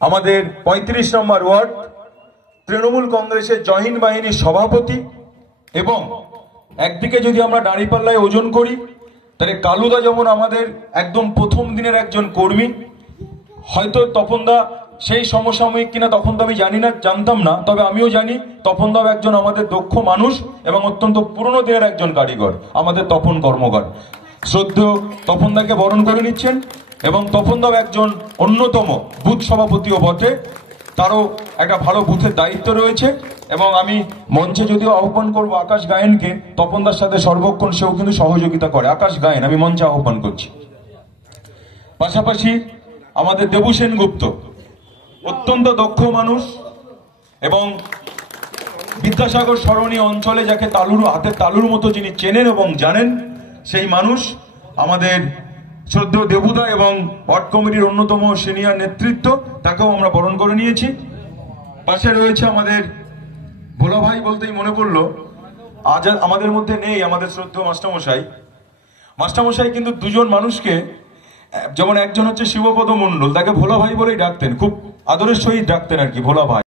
আমাদের ৩৫ নম্বর ওয়ার্ড তৃণমূল কংগ্রেসের জহিন বাহিনীর সভাপতি, এবং একদিকে যদি আমরা দাঁড়িপাল্লায় ওজন করি তাহলে কালুদা যেমন আমাদের একদম প্রথম দিনের একজন কর্মী, হয়তো তপনদা সেই সমসাময়িক কিনা তখন তো আমি জানি না, জানতাম না, তবে আমিও জানি তপনদাও একজন আমাদের দক্ষ মানুষ এবং অত্যন্ত পুরনো দিনের একজন কারিগর, আমাদের তপন কর্মকার। শ্রদ্ধেয় তপনদাকে বরণ করে নিচ্ছেন এবং তপনদাও একজন অন্যতম বুথ সভাপতিও বটে, তারও একটা ভালো বুথের দায়িত্ব রয়েছে। এবং আমি মঞ্চে যদিও আহ্বান করব আকাশ গায়েনকে, তপনদার সাথে সর্বক্ষণ সেও কিন্তু সহযোগিতা করে। আকাশ গায়েন আমি মঞ্চে আহ্বান করছি। পাশাপাশি আমাদের দেবু সেনগুপ্ত, অত্যন্ত দক্ষ মানুষ এবং বিদ্যাসাগর সরণি অঞ্চলে যাকে হাতের তালুর মতো যিনি চেনেন এবং জানেন সেই মানুষ আমাদের শ্রদ্ধেয় দেবুদা এবং ওয়ার্ড কমিটির অন্যতম সিনিয়র নেতৃত্ব, তাকেও আমরা বরণ করে নিয়েছি। পাশে রয়েছে আমাদের ভোলা ভাই, বলতেই মনে পড়লো আজ আমাদের মধ্যে নেই আমাদের শ্রদ্ধেয় মাস্টারমশাই কিন্তু দুজন মানুষকে, যেমন একজন হচ্ছে শিবপদ মণ্ডল, তাকে ভোলা ভাই বলেই ডাকতেন, খুব আদরের সহিত ডাকতেন আর কি, ভোলা ভাই।